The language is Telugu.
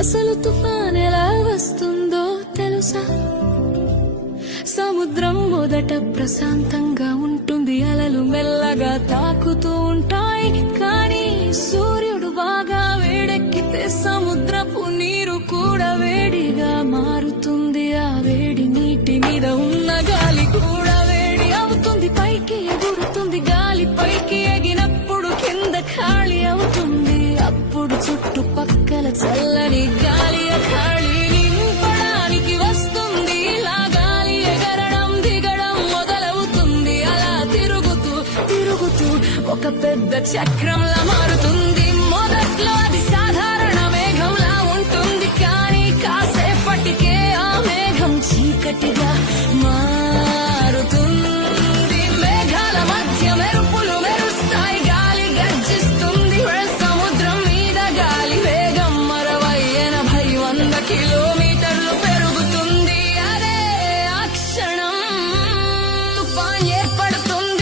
అసలు తుఫాన్ ఎలా వస్తుందో తెలుసా? సముద్రం మొదట ప్రశాంతంగా ఉంటుంది, అలలు మెల్లగా తాకుతూ ఉంటాయి. కానీ సూర్యుడు బాగా వేడెక్కితే సముద్రపు నీరు కూడా వేడిగా మారుతుంది. ఆ వేడి నీటి మీద ఉన్న గాలి కూడా వేడి అవుతుంది, పైకి ఎగురుతుంది. గాలి పైకి ఎగినప్పుడు కింద ఖాళీ అవుతుంది. అప్పుడు చుట్టుపక్కల చల్లని గాలి ఖాళీ నింపడానికి వస్తుంది. ఇలా గాలి ఎగరడం దిగడం మొదలవుతుంది. అలా తిరుగుతూ తిరుగుతూ ఒక పెద్ద చక్రంలా మారుతుంది. మొదట్లో అది సాధారణ మేఘంలా ఉంటుంది, కానీ కాసేపటికే ఆ మేఘం చీకటిగా మారుతుంది. మేఘాల మధ్య మెరుపులు మెరుస్తాయి, గాలి గర్జిస్తుంది. సముద్రం మీద గాలి వేగం 60-80-100 కిలో